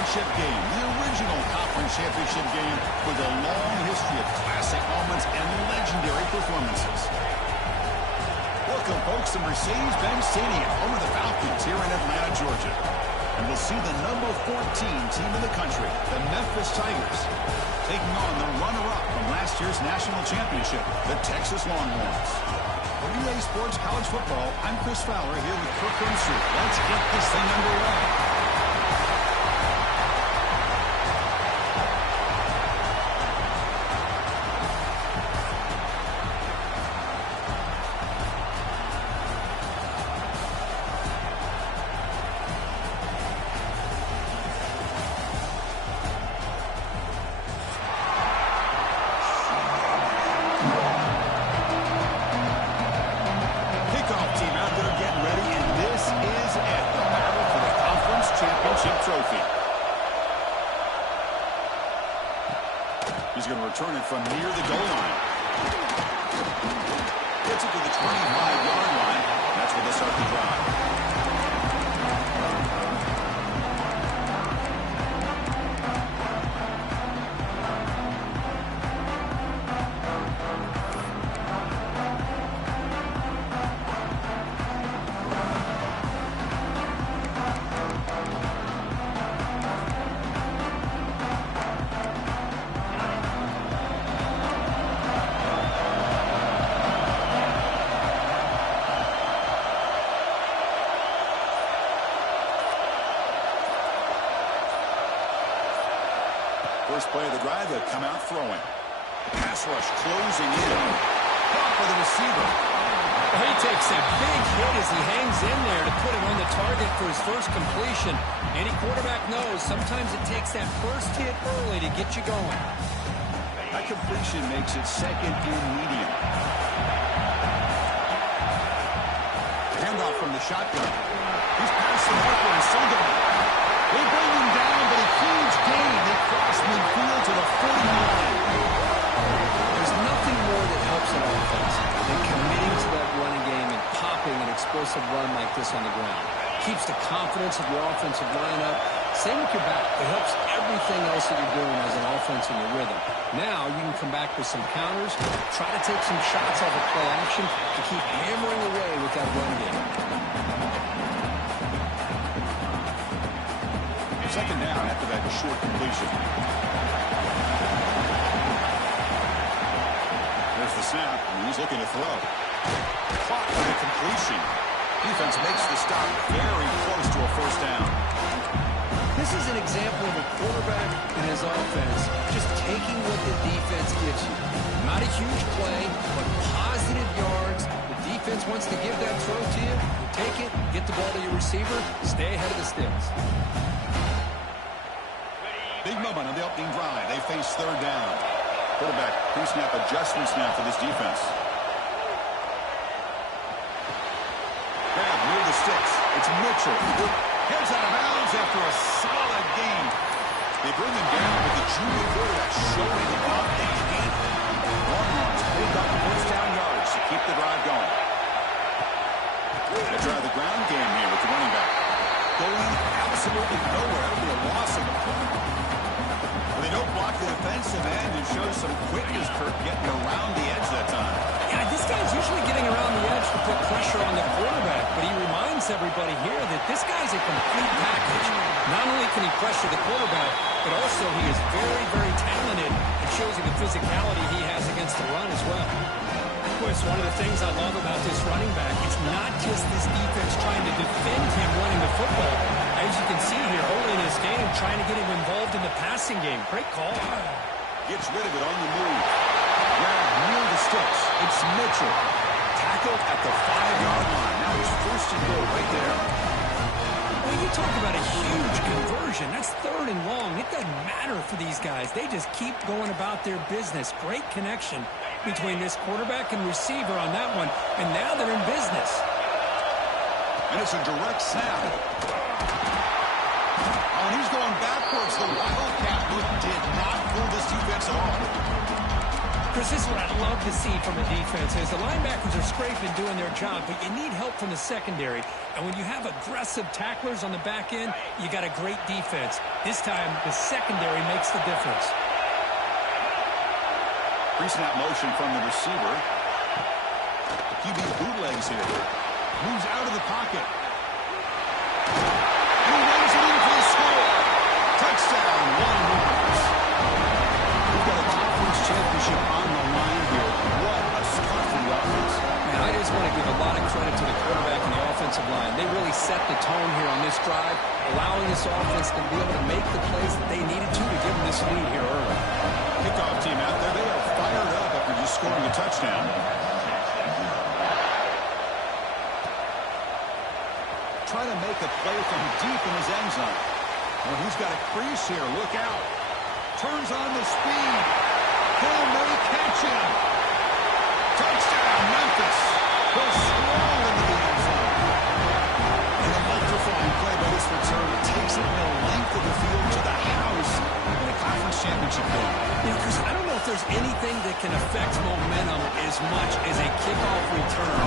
championship game, the original conference championship game with a long history of classic moments and legendary performances. Welcome, folks, to Mercedes-Benz Stadium, home of the Falcons here in Atlanta, Georgia. And we'll see the number 14 team in the country, the Memphis Tigers, taking on the runner-up from last year's national championship, the Texas Longhorns. For EA Sports College Football, I'm Chris Fowler here with Kirk Herbstreit. Let's get this thing underway. He's going to return it from near the goal line. Gets it to the 25-yard line. That's where they start the drive. First play of the drive, they'll come out throwing. Pass rush closing in. Caught for the receiver. He takes a big hit as he hangs in there to put it on the target for his first completion. Any quarterback knows sometimes it takes that first hit early to get you going. That completion makes it second and medium. Handoff from the shotgun. He's past the marker and still going. They bring him down, but a huge gain. They cross midfield to the 40-line. There's nothing more that helps an offense than committing to that running game and popping an explosive run like this on the ground. Keeps the confidence of your offensive lineup. Same with your back. It helps everything else that you're doing as an offense in your rhythm. Now you can come back with some counters, try to take some shots off of play action to keep hammering away with that run game. Second down after that short completion. There's the snap, and he's looking to throw. Caught for the completion. Defense makes the stop very close to a first down. This is an example of a quarterback and his offense just taking what the defense gives you. Not a huge play, but positive yards. The defense wants to give that throw to you. You take it, get the ball to your receiver, stay ahead of the sticks. Big moment on the opening drive. They face third down. Quarterback pre-snap adjustments now for this defense. Grab near the sticks. It's Mitchell. Heads out of bounds after a solid gain. They bring him down with the junior quarterback showing off the can't. Longhorns pick up first down yards to keep the drive going. They try the ground game here with the running back. Going absolutely nowhere. It'll be a loss of a play. They don't block the defensive end and show some quickness, Kirk, getting around the edge that time. Yeah, this guy's usually getting around the edge to put pressure on the quarterback, but he reminds everybody here that this guy's a complete package. Not only can he pressure the quarterback, but also he is very, very talented and shows you the physicality he has against the run as well. Chris, one of the things I love about this running back is not just this defense trying to defend him running the football. As you can see here, early in this game, trying to get him involved in the passing game. Great call. Gets rid of it on the move. Grabbed near the sticks. It's Mitchell. Tackled at the 5-yard line. Now it's first and goal right there. Well, you talk about a huge conversion. That's third and long. It doesn't matter for these guys. They just keep going about their business. Great connection between this quarterback and receiver on that one. And now they're in business. And it's a direct snap. Oh, and he's going backwards. The Wildcat look did not fool this defense at all. Chris, this is what I love to see from a defense is the linebackers are scraping, doing their job, but you need help from the secondary. And when you have aggressive tacklers on the back end, you got a great defense. This time, the secondary makes the difference. Pre-snap motion from the receiver. The QB bootlegs here. Moves out of the pocket. And he runs it in for the score. Touchdown, one yards. We've got a conference championship on the line here. What a start for the offense. Man, I just want to give a lot of credit to the quarterback and the offensive line. They really set the tone here on this drive, allowing this offense to be able to make the plays that they needed to give them this lead here early. Kickoff team out there. They are fired up after just scoring a touchdown. Trying to make a play from deep in his end zone. Well, he's got a crease here. Look out. Turns on the speed. Hill may catch him. Touchdown, Memphis. Goes strong into the end zone. An electrifying play by this return. Takes it the length of the field to the house in a conference championship game. Yeah, Chris, I don't know if there's anything that can affect momentum as much as a kickoff return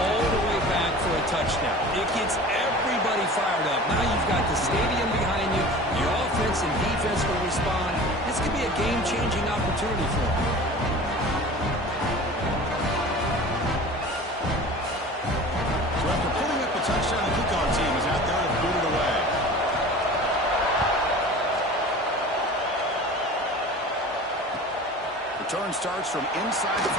all the way back for a touchdown. It gets everybody fired up. Now you've got the stadium behind you. Your offense and defense will respond. This could be a game-changing opportunity for them. So after putting up a touchdown, the kickoff team is out there to boot it away. Return starts from inside the 5.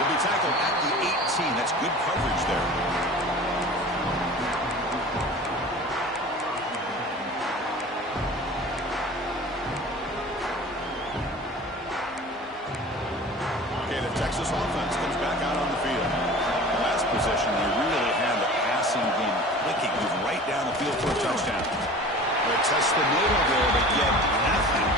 Will be tackled at the 18. That's good coverage there. Okay, the Texas offense comes back out on the field. Last possession, they really had the passing game clicking, moving right down the field for a touchdown. They test the middle there, but yet nothing.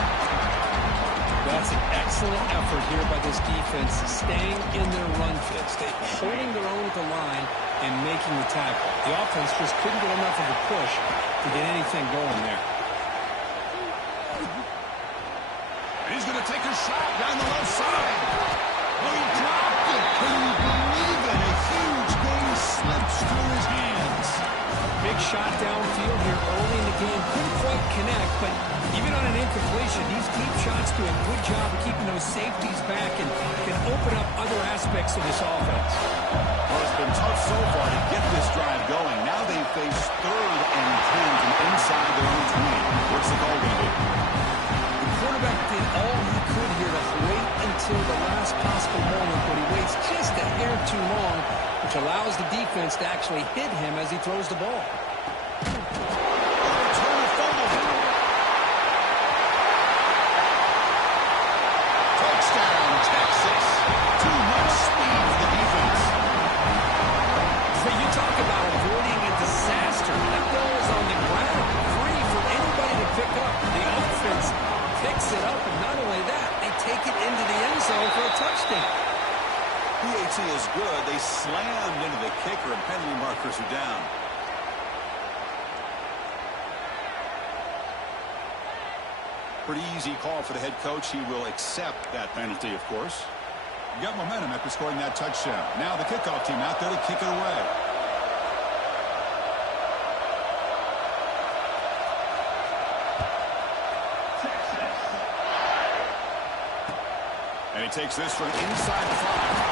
That's an excellent effort here by this defense, staying in their run fits. They're holding their own at the line and making the tackle. The offense just couldn't get enough of a push to get anything going there. And he's going to take a shot down the left side. Oh, he dropped it. Can you believe it? A huge game slips through his hands. Big shot downfield here early in the game. Couldn't quite connect, but even on an incompletion, these deep shots do a good job of keeping those safeties back and can open up other aspects of this offense. Well, it's been tough so far to get this drive going. Now they face 3rd and 10 from inside their own 20. What's the call going to be? The quarterback did all he could here to wait until the last possible moment, but he waits just a hair too long, which allows the defense to actually hit him as he throws the ball. Is good. They slammed into the kicker, and penalty markers are down. Pretty easy call for the head coach. He will accept that penalty, of course. You got momentum after scoring that touchdown. Now the kickoff team out there to kick it away. And he takes this from inside the 5.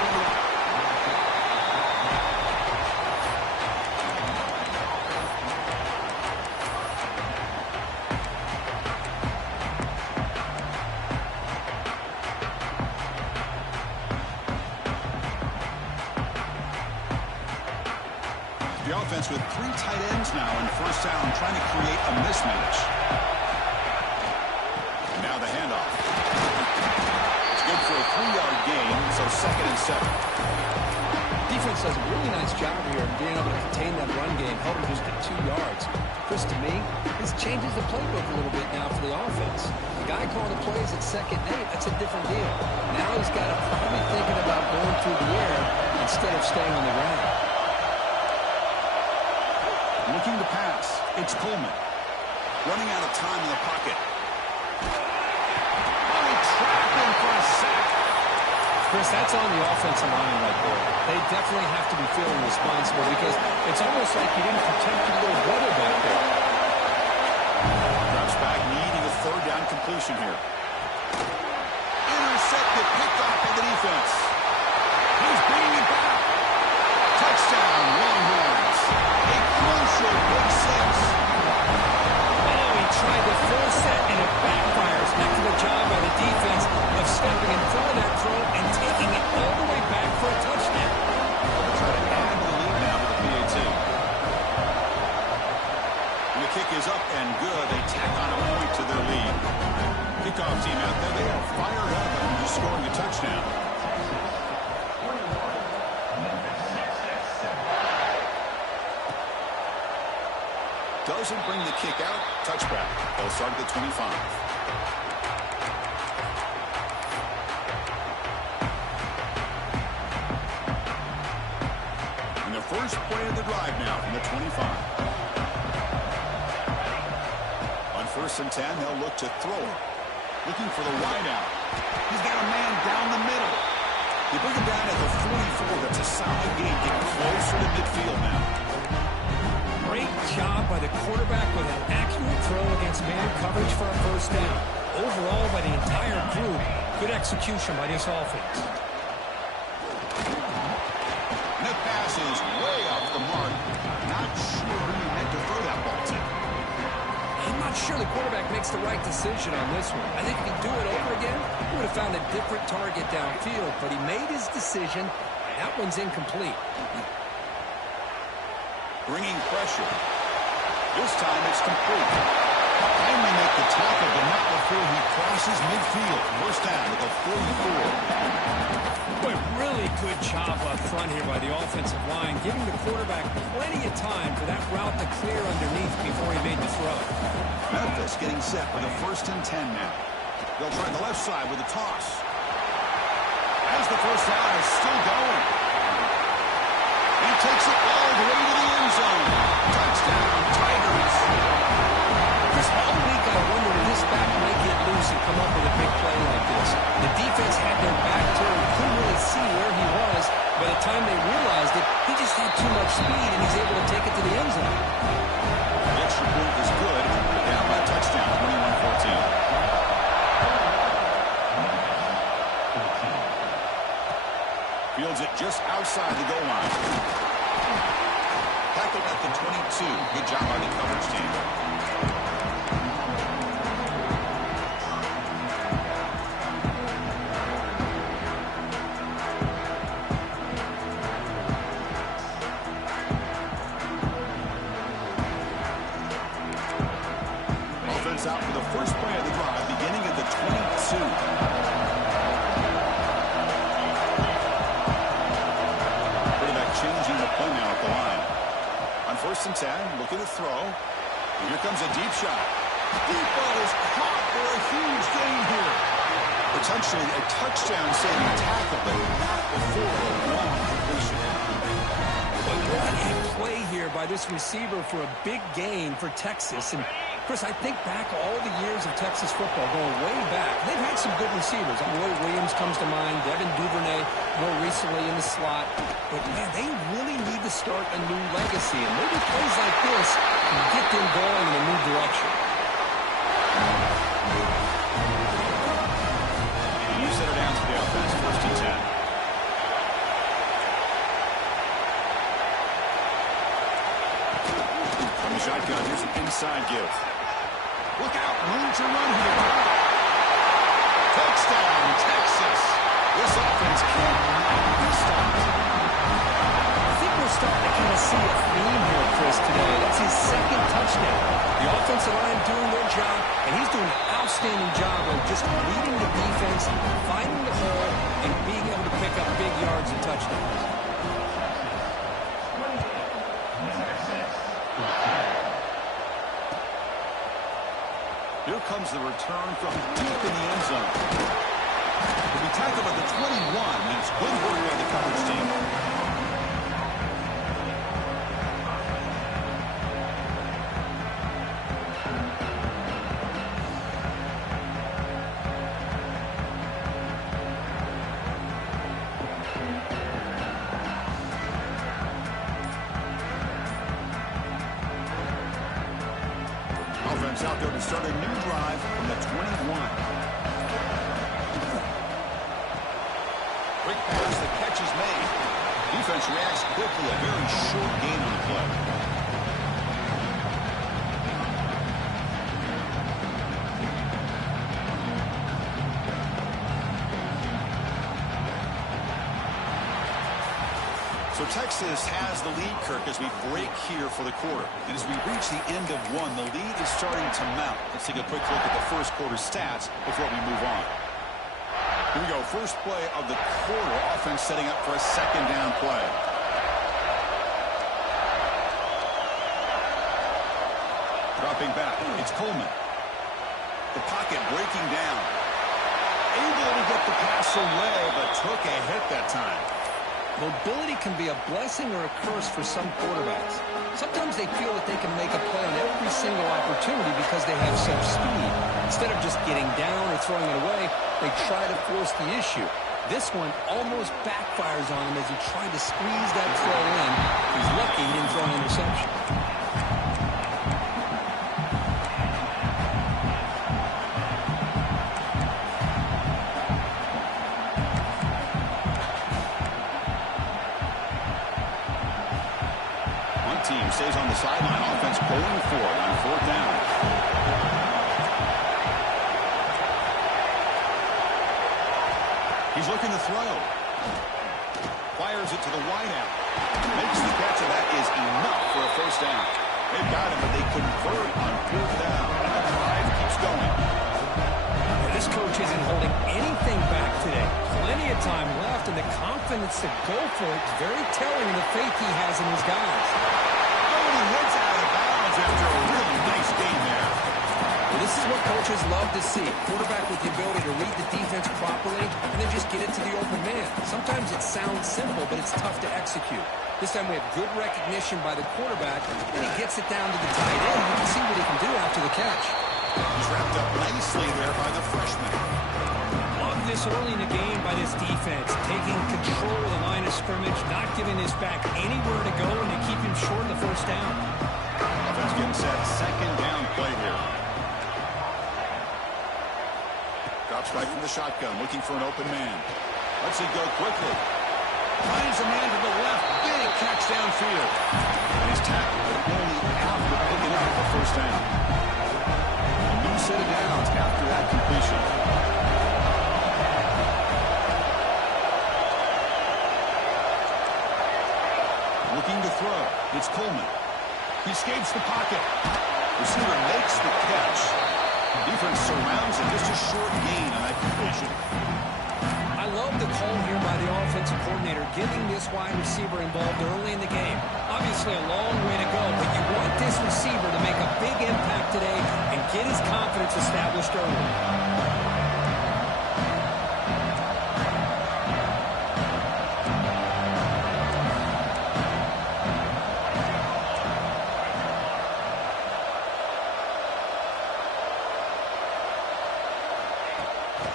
The offense with 3 tight ends now in first down, trying to create a mismatch. And now the handoff. It's good for a 3-yard gain, so 2nd and 7. Defense does a really nice job here of being able to contain that run game, held him just at 2 yards. Chris, to me, this changes the playbook a little bit now for the offense. The guy calling the plays at 2nd and 8, that's a different deal. Now he's got to probably thinking about going through the air instead of staying on the ground. Looking to pass. It's Coleman. Running out of time in the pocket. Oh, he trapped him for a Chris, that's on the offensive line right there. They definitely have to be feeling responsible because it's almost like you didn't protect your little brother back there. Drops back, needing a third down completion here. Intercepted, picked off by the defense. He's bringing it back. Touchdown, Longhorns. A crucial big six. Oh, he tried to force that, and it backfires. Next to the job by the defense of stepping in front of that throw and taking it all the way back for a touchdown. They'll try to add to the lead now with the PAT. And the kick is up and good. They tack on a point to their lead. Kickoff team out there, they are fired up after just scoring a touchdown. Doesn't bring the kick out. Touchback. They'll start at the 25. And the first play of the drive now from the 25. On 1st and 10, they'll look to throw it. Looking for the wideout. He's got a man down the middle. They bring him down at the 44. That's a solid gain. Getting closer to midfield now. Great job by the quarterback with an accurate throw against man coverage for a first down. Overall, by the entire group, good execution by this offense. And the pass is way off the mark. Not sure who he meant to throw that ball to. I'm not sure the quarterback makes the right decision on this one. I think if he'd do it over again, he would have found a different target downfield, but he made his decision, and that one's incomplete. Bringing pressure. This time it's complete. Finally make the tackle, but not before he crosses midfield. First down at the 44. Boy, really good job up front here by the offensive line, giving the quarterback plenty of time for that route to clear underneath before he made the throw. Memphis getting set with a 1st and 10 now. They'll try the left side with a toss. As the first down is still going. He takes it all the way to the end zone. Touchdown, Tigers. Chris, all week I wondered if this back might get loose and come up with a big play like this. The defense had their back to him, couldn't really see where he was. By the time they realized it, he just had too much speed, and he's able to take it to the end zone. The extra point is good. Down by a touchdown, 21-14. Fields it just outside the goal line. Tackled at the 22. Good job by the coverage team. Offense out for the first play of the drive, beginning at the 22. Changing the play now at the line. On 1st and 10, looking to throw. And here comes a deep shot. Deep ball is caught for a huge gain here. Potentially a touchdown-saving tackle, but not before a long completion. But what a play here by this receiver for a big gain for Texas. And Chris, I think back all the years of Texas football, going way back. They've had some good receivers. Roy Williams comes to mind, Devin Duvernay more recently in the slot. But, man, they really need to start a new legacy. And maybe plays like this can get them going in a new direction. You set it down to the offense, 1st and 10. From the shotgun, here's an inside give. Look out, room to run here. Touchdown, Texas. This offense cannot be stopped. I think we're starting to kind of see a theme here, Chris, today. That's his second touchdown. The offensive line doing their job, and he's doing an outstanding job of just leading the defense, finding the hole, and being able to pick up big yards and touchdowns. Here comes the return from deep in the end zone. He'll be tackled at the 21, and it's good work by the coverage team. go to start a new drive from the 21. Quick pass, the catch is made. Defense reacts quickly, a very short gain on the play. So Texas has the lead, Kirk, as we break here for the quarter. And as we reach the end of one, the lead is starting to mount. Let's take a quick look at the first quarter stats before we move on. Here we go. First play of the quarter. Offense setting up for a second down play. Dropping back. It's Coleman. The pocket breaking down. Able to get the pass away, but took a hit that time. Mobility can be a blessing or a curse for some quarterbacks. Sometimes they feel that they can make a play on every single opportunity because they have such speed. Instead of just getting down or throwing it away, they try to force the issue. This one almost backfires on him as he tried to squeeze that throw in. He's lucky he didn't throw an interception. Stays on the sideline. Offense going for it on fourth down. He's looking to throw. Fires it to the wideout. Makes the catch, and that is enough for a first down. They've got him, but they convert on fourth down. And the drive keeps going. This coach isn't holding anything back today. Plenty of time left, and the confidence to go for it is very telling in the faith he has in his guys. Heads out of bounds after a really nice game there. Well, this is what coaches love to see. Quarterback with the ability to read the defense properly and then just get it to the open man. Sometimes it sounds simple, but it's tough to execute. This time we have good recognition by the quarterback, and he gets it down to the tight end. You can see what he can do after the catch. He's wrapped up nicely there by the freshman. Love this early in the game by this defense, taking control of the line of scrimmage, not giving this back anywhere to go, and to keep him short of the first down. Offense getting set, second down play here. Drops right from the shotgun, looking for an open man. Lets it go quickly. Finds a man to the left, big catch downfield. And he's tackled, but only after picking up the first down. A new set of downs after that completion. Looking to throw. It's Coleman. He escapes the pocket. Receiver makes the catch. Defense surrounds him. Just a short gain on that completion. I love the call here by the offensive coordinator, getting this wide receiver involved early in the game. Obviously a long way to go, but you want this receiver to make a big impact today and get his confidence established early.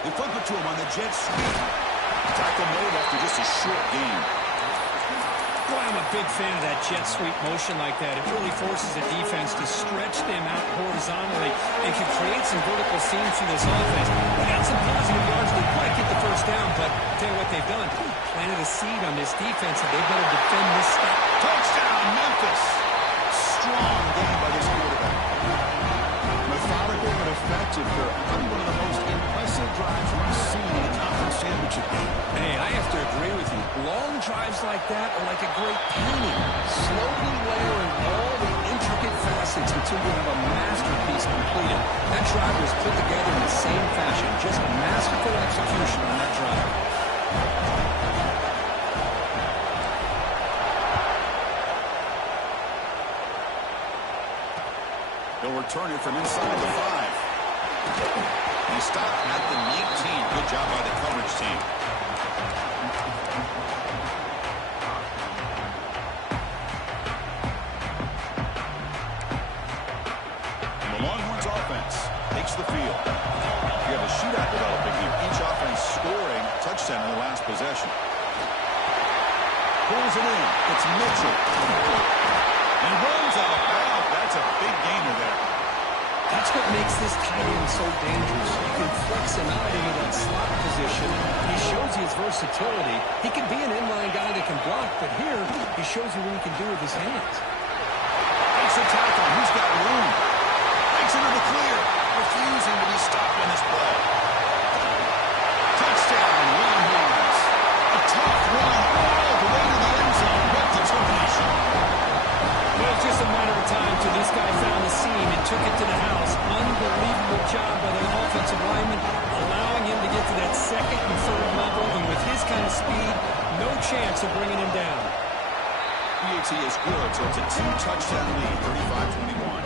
They flip it to him on the jet sweep. Tackle made after just a short gain. Boy, I'm a big fan of that jet sweep motion like that. It really forces the defense to stretch them out horizontally and can create some vertical seams through this offense. They got some positive yards. They quite get the first down, but I'll tell you what they've done. Planted a seed on this defense, and they better defend this stop. Touchdown, Memphis. Strong game by this quarterback. Methodical but effective. Probably one of the most impressive drives we've seen in a conference championship game. Hey, I have to agree with you. Long drives like that are like a great painting. Slowly layering all the intricate facets until you have a masterpiece completed. That drive was put together in the same fashion. Just a masterful execution on that drive. They'll return it from inside the 5. They stop at the 19. Good job by the coverage team. And the Longhorns offense takes the field. You have a shootout developing here. Each offense scoring a touchdown in the last possession. Pulls it in. It's Mitchell. And runs out of bounds. That's a big gainer there. That's what makes this tight end so dangerous. You can flex him out into that slot position. He shows you his versatility. He can be an inline guy that can block, but here he shows you what he can do with his hands. Makes a tackle. He's got room. Makes it to the clear. Refusing to be stopped on this play. Touchdown, Longhorns. A tough run all the way to the end zone. What determination. Well, it's just a matter of time till this guy found the seam and took it to the house. Unbelievable job by the offensive lineman, allowing him to get to that second and third level. And with his kind of speed, no chance of bringing him down. PAT is good, so it's a 2-touchdown lead, 35-21.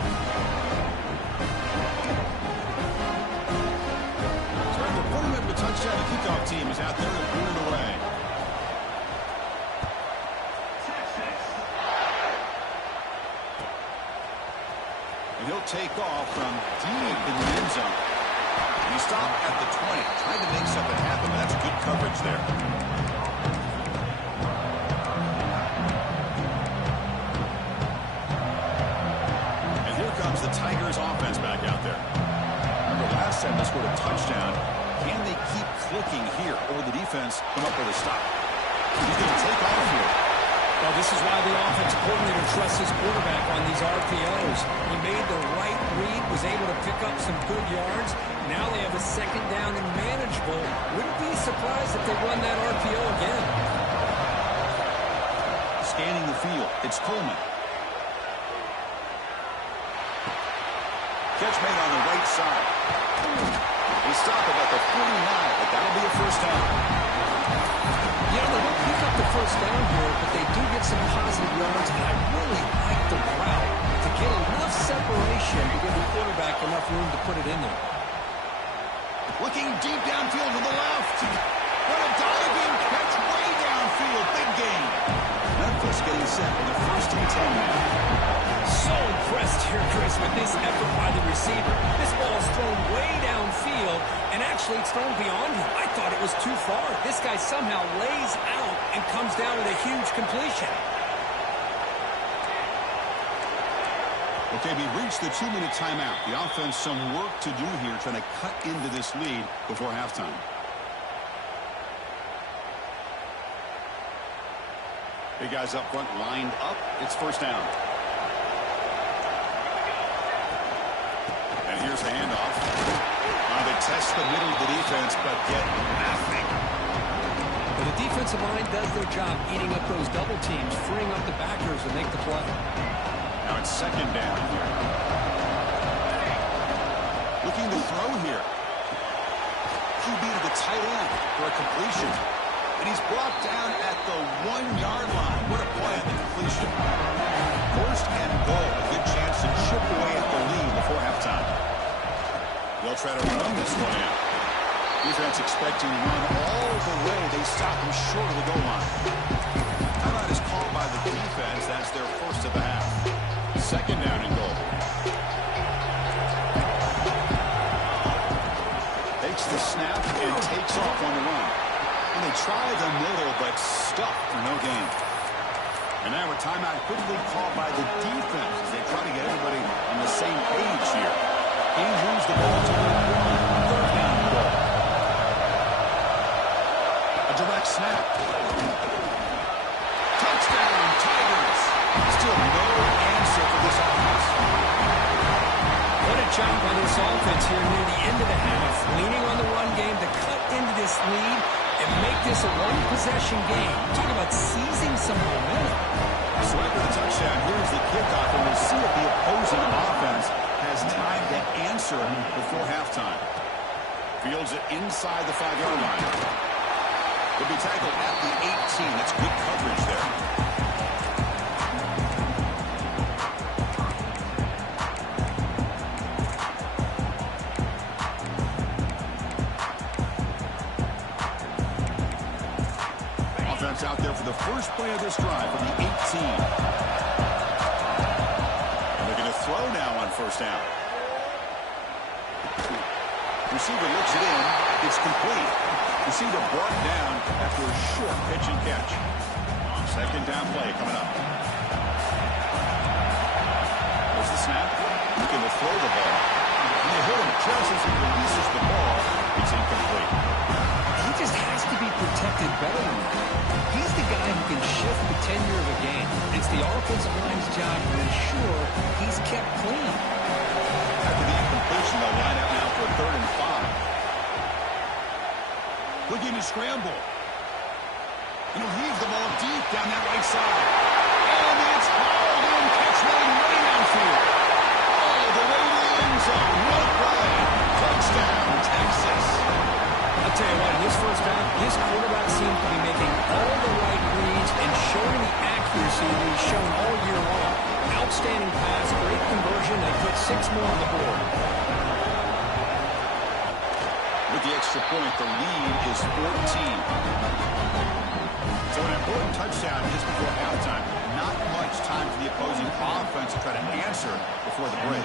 So after putting up the touchdown, the kickoff team is out there to boot it away. And he'll take off from deep in the end zone. And he stopped at the 20, trying to make something happen. That's good coverage there. And here comes the Tigers offense back out there. Remember last time they scored a touchdown. Can they keep clicking here, or will the defense come up with a stop? He's going to take off here. Well, this is why the offensive coordinator trusts his quarterback on these RPOs. He made the right read, was able to pick up some good yards. Now they have a second down and manageable. Wouldn't be surprised if they run that RPO again. Scanning the field, it's Coleman. Catch made on the right side. He stopped about the 49, but that'll be a first down. Yeah, they don't pick up the first down here, but they do get some positive yards, and I really like the route to get enough separation to give the quarterback enough room to put it in there. Looking deep downfield to the left. What a diving catch way downfield. Big gain. Memphis getting set for the first and 10 now. So impressed here, Chris, with this effort by the receiver. This ball is thrown way downfield, and actually it's thrown beyond him. I thought it was too far. This guy somehow lays out and comes down with a huge completion. Okay, we've reached the 2-minute timeout. The offense some work to do here, trying to cut into this lead before halftime. Big guys up front lined up. It's first down. And here's the handoff. They test the middle of the defense, but get nothing. But the defensive line does their job eating up those double teams, freeing up the backers to make the play. Now it's second down here. Looking to throw here. QB to the tight end for a completion. And he's brought down at the 1-yard line. What a play on the completion. First and goal. A good chance to chip away at the lead before halftime. They'll try to run this one in. Defense expecting to run all the way. They stop him short of the goal line. Timeout is called by the defense. That's their first of the half. Second down and goal. Takes the snap and takes off on the run. And they try the middle, but stuck for no gain. And now a timeout quickly called by the defense as they try to get everybody on the same page here. He moves the ball to the 1. Third down and goal. A direct snap. Touchdown, Tigers. Still no answer for this offense. What a job by this offense here near the end of the half, leaning on the run game to cut into this lead and make this a one-possession game. Talk about seizing some momentum. So after the touchdown, here's the kickoff, and we'll see if the opposing offense has time to answer before halftime. Fields it inside the 5-yard line. He'll be tackled at the 18. That's good coverage there. Offense out there for the first play of this drive from the 18. And they're going to throw now on first down. Receiver looks it in. It's complete. Receiver brought down after a short pitch and catch. Second down play coming up. There's the snap. Looking to throw the ball. they hit him just as he releases the ball. It's incomplete. He just has to be protected better than that. He's the guy who can shift the tenure of a game. It's the offensive line's job to ensure he's kept clean. After the incompletion, they'll line up now for a 3rd and 5. Looking to scramble. He'll leave the ball deep down that right side. And it's hauled in. Catch made way downfield. All the way to the end zone. What a play. Touchdown, Texas. I'll tell you what, in this first half, this quarterback seemed to be making all the right reads and showing the accuracy that he's shown all year long. Outstanding pass, great conversion. They put 6 more on the board. With the extra point, the lead is 14. So an important touchdown just before halftime. Not much time for the opposing offense to try to answer before the break.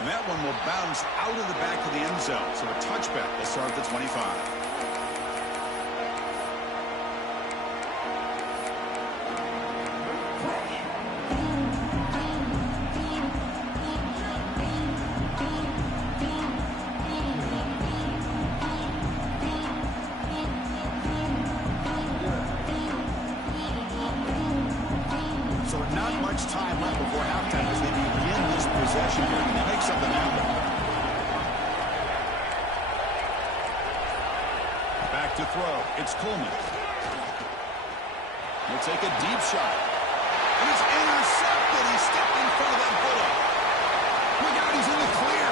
And that one will bounce out of the back of the end zone. So a touchback will start at the 25. Time left before halftime as they begin this possession here. And they make something happen. Back to throw. It's Coleman. He'll take a deep shot. And it's intercepted. He stepped in front of that bullet. Look out, he's in the clear.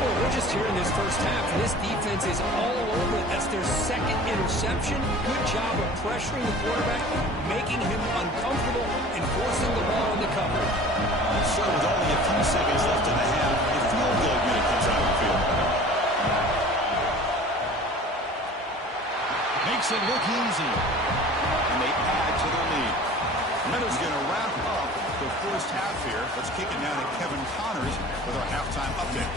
Well, we're just here in this first half, and this defense is all over it. That's their 2nd interception. Good job of pressuring the quarterback, making him uncomfortable, and forcing the ball into coverage. So with only a few seconds left in the half, the field goal unit comes out of the field. Makes it look easy. And they add to their lead. Meadow's going to wrap up the first half here. Let's kick it now to Kevin Connors with our halftime update.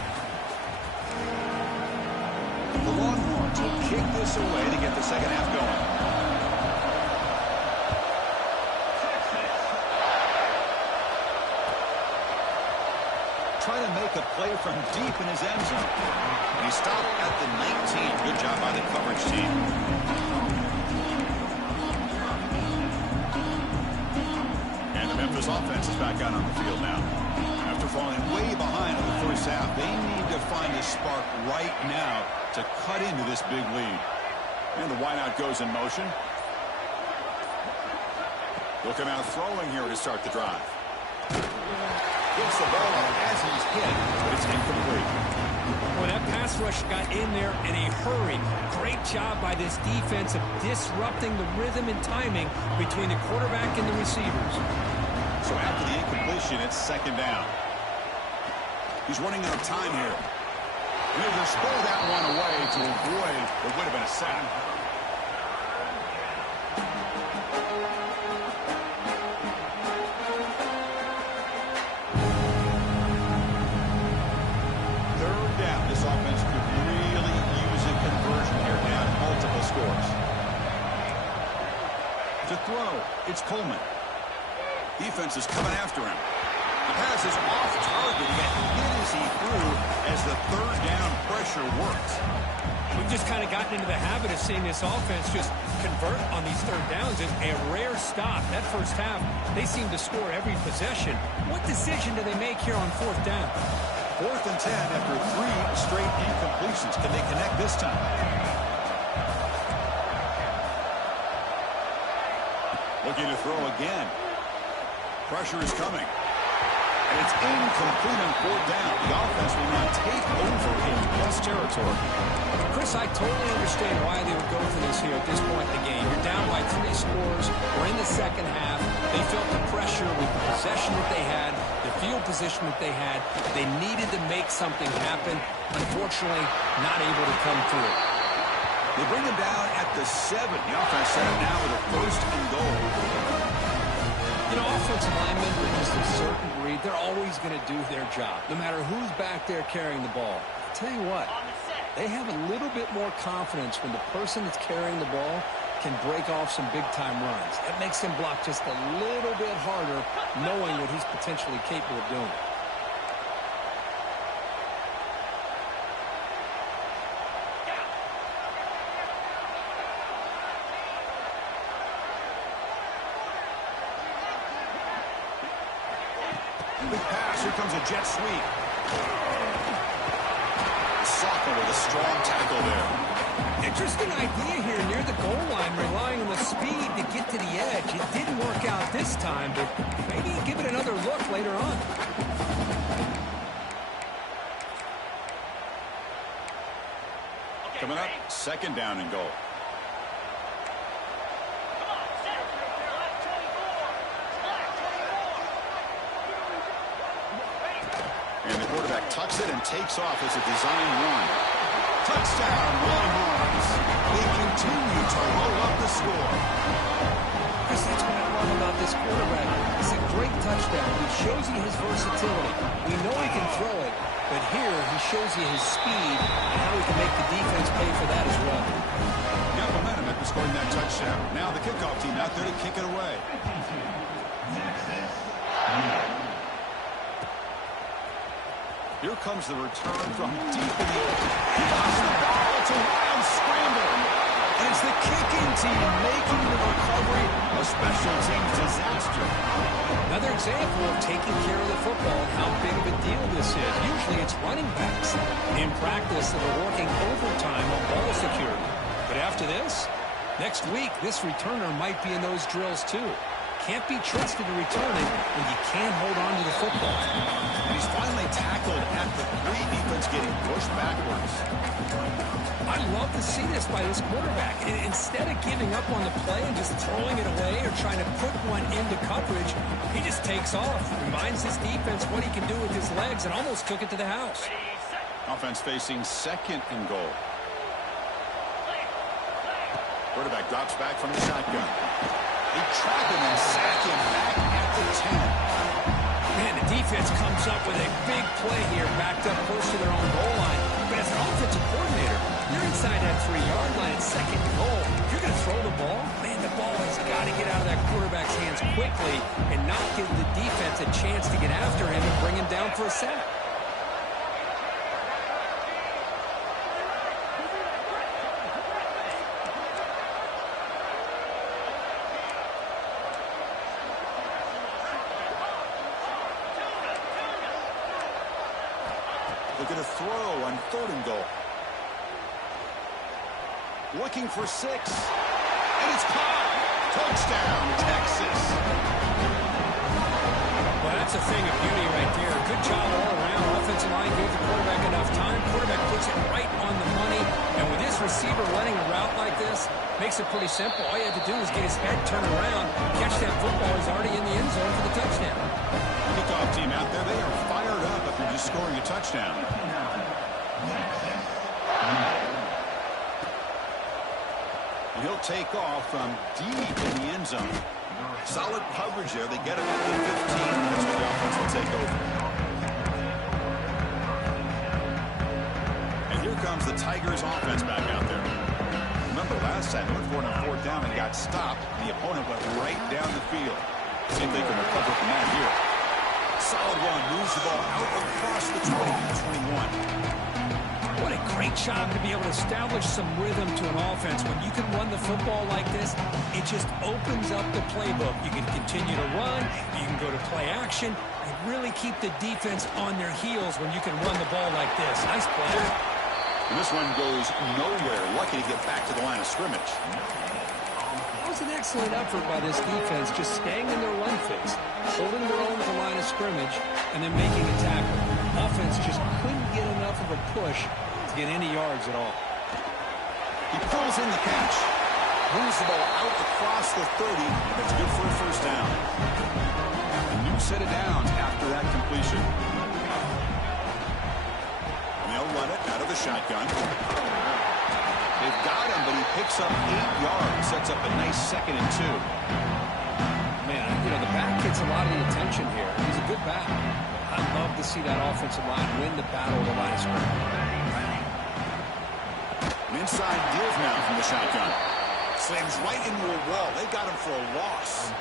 The Longhorns will kick this away to get the second half going. Trying to make a play from deep in his end zone. He stopped at the 19. Good job by the coverage team. And the Memphis offense is back out on the field now. After falling way behind in the first half, they need to find a spark right now to cut into this big lead. And the wideout goes in motion. Looking out throwing here to start the drive. Gets the ball as he's hit, but it's incomplete. Well, that pass rush got in there in a hurry. Great job by this defense of disrupting the rhythm and timing between the quarterback and the receivers. So after the incompletion, it's 2nd down. He's running out of time here. And he'll just throw that one away to avoid what would have been a sack. Third down. This offense could really use a conversion here, down multiple scores. To throw, it's Coleman. Defense is coming after him. The pass is off target. He got hit as he threw as the 3rd down pressure works. We've just kind of gotten into the habit of seeing this offense just convert on these 3rd downs. It's a rare stop. That first half, they seem to score every possession. What decision do they make here on 4th down? 4th and 10 after 3 straight incompletions. Can they connect this time? Looking to throw again. Pressure is coming. And it's incomplete on 4th down. The offense will not take over in plus territory. Chris, I totally understand why they would go for this here at this point in the game. You're down by 3 scores. We're in the second half. They felt the pressure with the possession that they had, the field position that they had. They needed to make something happen. Unfortunately, not able to come through. They bring him down at the 7. The offense set up now with a 1st and goal. You know, offensive linemen are just a certain breed. They're always going to do their job, no matter who's back there carrying the ball. I'll tell you what, they have a little bit more confidence when the person that's carrying the ball can break off some big-time runs. That makes him block just a little bit harder, knowing what he's potentially capable of doing. Big pass. Here comes a jet sweep. Soccer with a strong tackle there. Interesting idea here near the goal line, relying on the speed to get to the edge. It didn't work out this time, but maybe give it another look later on. Coming up, second down and goal. And the quarterback tucks it and takes off as a design run. Touchdown, Longhorns. They continue to roll up the score. Chris, that's what I love about this quarterback. It's a great touchdown. He shows you his versatility. We know he can throw it, but here he shows you his speed and how he can make the defense pay for that as well. Got momentum after scoring that touchdown. Now the kickoff team out there to kick it away. Here comes the return from deep in the air. He lost the ball. It's a wild scramble. And it's the kicking team making the recovery A special teams disaster. Another example of taking care of the football and how big of a deal this is. Usually it's running backs. In practice, they're working overtime on ball security. But after this, next week, this returner might be in those drills too. Can't be trusted to return it when you can't hold on to the football. And he's finally tackled at the 3. Defense getting pushed backwards. I love to see this by this quarterback. Instead of giving up on the play and just throwing it away or trying to put one into coverage, he just takes off. Reminds his defense what he can do with his legs and almost took it to the house. Offense facing second and goal. Quarterback drops back from the shotgun. They trap him and sack him back at the 10. Man, the defense comes up with a big play here, backed up close to their own goal line. But as an offensive coordinator, you're inside that 3-yard line at second and goal. If you're going to throw the ball, man, the ball has got to get out of that quarterback's hands quickly and not give the defense a chance to get after him and bring him down for a sack. They're going to throw on third and goal. Looking for 6. And it's caught. Touchdown, Texas. Well, that's a thing of beauty right there. Good job all around. Offensive line gave the quarterback enough time. Quarterback puts it right on the money. And with this receiver running a route like this, makes it pretty simple. All you had to do was get his head turned around, catch that football. He's already in the end zone for the touchdown. Kickoff team out there, they are fired up after just scoring a touchdown. He'll take off from deep in the end zone. Solid coverage there. They get him at the 15. That's where the offense will take over. And here comes the Tigers offense back out there. Remember last time, they went for it on 4th down and got stopped. And the opponent went right down the field. See if they can recover from that here. Solid run, moves the ball out across the 20-21. What a great job to be able to establish some rhythm to an offense. When you can run the football like this, it just opens up the playbook. You can continue to run, you can go to play action, and really keep the defense on their heels when you can run the ball like this. Nice play. And this one goes nowhere. Lucky to get back to the line of scrimmage. That was an excellent effort by this defense, just staying in their run phase, holding their own at the line of scrimmage, and then making a tackle. Offense just couldn't get enough of a push to get any yards at all. He pulls in the catch. Moves the ball out across the 30. That's good for a first down. A new set of downs after that completion. And they'll run it out of the shotgun. They've got him, but he picks up 8 yards. Sets up a nice 2nd and 2. Man, you know, the back gets a lot of the attention here. He's a good back. I'd love to see that offensive line win the battle of the line of scrimmage. An inside give now from the shotgun. slams right into a wall. They got him for a loss.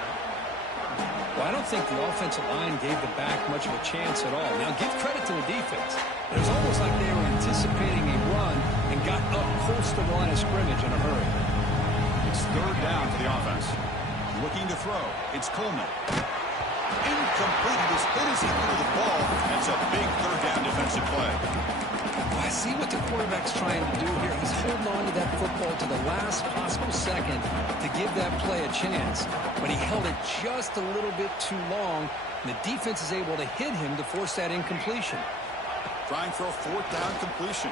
Well, I don't think the offensive line gave the back much of a chance at all. Now, give credit to the defense. It was almost like they were anticipating a run and got up close to the line of scrimmage in a hurry. It's third down for the offense. Looking to throw. It's Coleman. Incomplete. He was hit as he threw the ball. That's a big third down defensive play. Well, I see what the quarterback's trying to do here. He's holding on to that football to the last possible second to give that play a chance. But he held it just a little bit too long, and the defense is able to hit him to force that incompletion. Trying for a fourth down completion.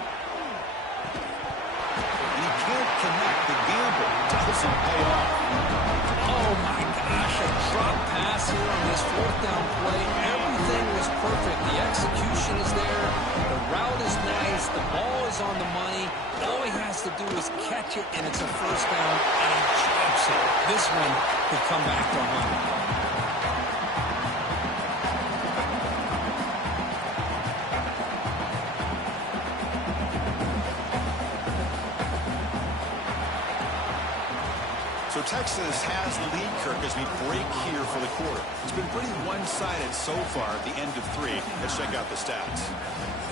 And he can't connect. The gamble doesn't pay off. Oh, my gosh, a drop pass here on this fourth down play. Everything was perfect. The execution is there. The route is nice. The ball is on the money. All he has to do is catch it, and it's a first down, and he drops it. This one could come back to him. So Texas has the lead, Kirk, as we break here for the quarter. It's been pretty one-sided so far at the end of 3. Let's check out the stats.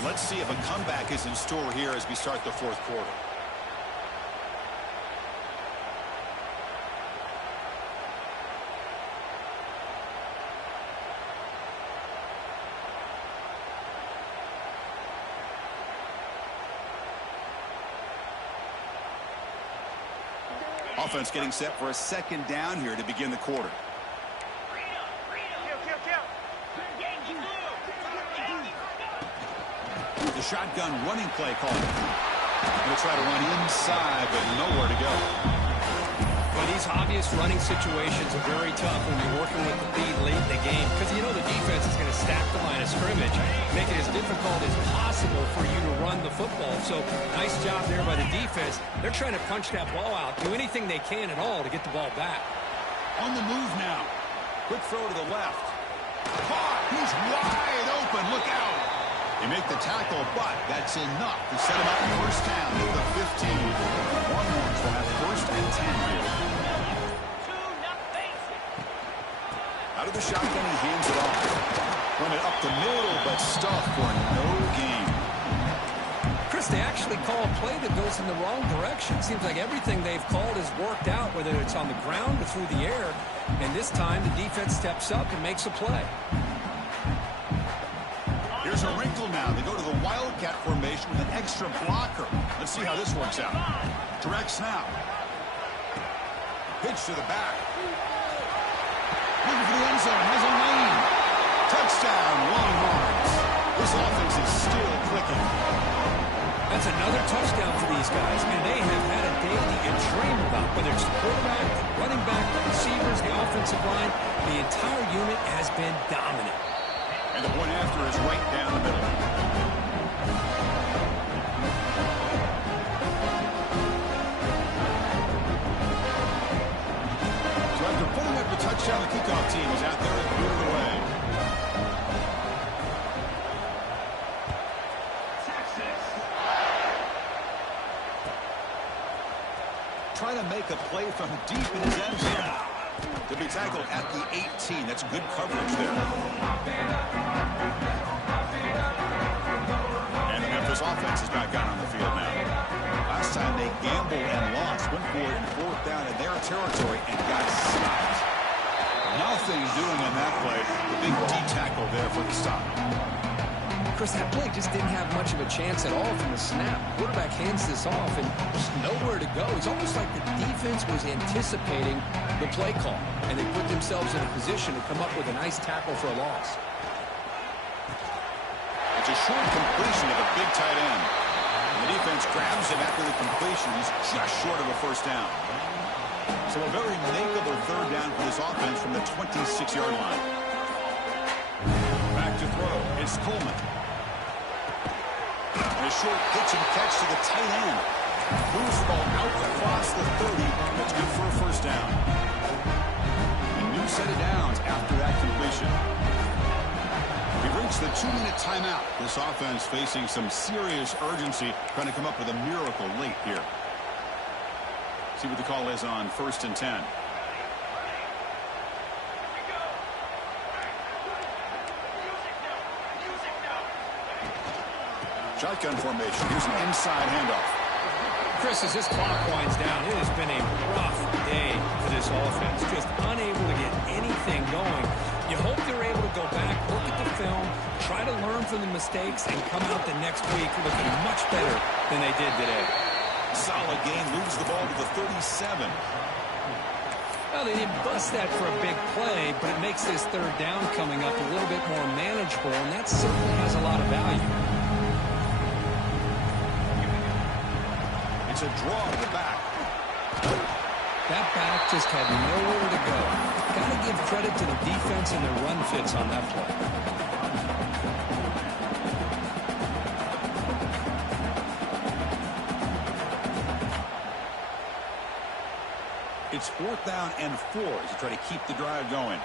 Let's see if a comeback is in store here as we start the fourth quarter. Offense getting set for a second down here to begin the quarter. The shotgun running play call. Going to try to run inside, but nowhere to go. Well, these obvious running situations are very tough when you're working with the lead late in the game because you know the defense is going to stack the line of scrimmage, make it as difficult as possible for you to run the football. So nice job there by the defense. They're trying to punch that ball out, do anything they can at all to get the ball back. On the move now. Quick throw to the left. Caught. He's wide open. Look out. They make the tackle, but that's enough to set him up first down at the 15. Longhorns will have first and 10 here. Out of the shotgun, he hands it off. Run it up the middle, but stuffed for no gain. Chris, they actually call a play that goes in the wrong direction. Seems like everything they've called has worked out, whether it's on the ground or through the air. And this time, the defense steps up and makes a play. Here's a wrinkle now. They go to the Wildcat formation with an extra blocker. Let's see how this works out. Direct snap. Pitch to the back. Looking for the end zone. Has a lane. Touchdown, Longhorns. This offense is still clicking. That's another touchdown for these guys. And they have had a day that you dream about. Whether it's the quarterback, the running back, the receivers, the offensive line, the entire unit has been dominant. And the point after is right down the middle. So after putting up the touchdown, the kickoff team is out there and booted away. Trying to make a play from deep in his end zone. To be tackled at the 18. That's good coverage there. And the Memphis offense is back out on the field now. Last time they gambled and lost. Went for it in fourth down in their territory and got stopped. Nothing doing on that play. The big D tackle there for the stop. Chris, that play just didn't have much of a chance at all from the snap. Quarterback hands this off and just nowhere to go. It's almost like the defense was anticipating the play call, and they put themselves in a position to come up with a nice tackle for a loss. It's a short completion of a big tight end. And the defense grabs him after the completion. He's just short of a first down. So a very makeable third down for this offense from the 26-yard line. Back to throw. It's Coleman. And a short pitch and catch to the tight end. Moves the ball out across the 30. That's good for a first down. A new set of downs after that completion. We reached the 2-minute timeout. This offense facing some serious urgency, trying to come up with a miracle late here. See what the call is on 1st and 10. Shotgun formation. Here's an inside handoff. Chris, as this clock winds down, it has been a rough day for this offense. Just unable to get anything going. You hope they're able to go back, look at the film, try to learn from the mistakes, and come out the next week looking much better than they did today. Solid game. Moves the ball to the 37. Well, they didn't bust that for a big play, but it makes this third down coming up a little bit more manageable, and that certainly has a lot of value. It's a draw to the back. That back just had nowhere to go. Got to give credit to the defense and their run fits on that play. It's 4th down and 4 as you try to keep the drive going.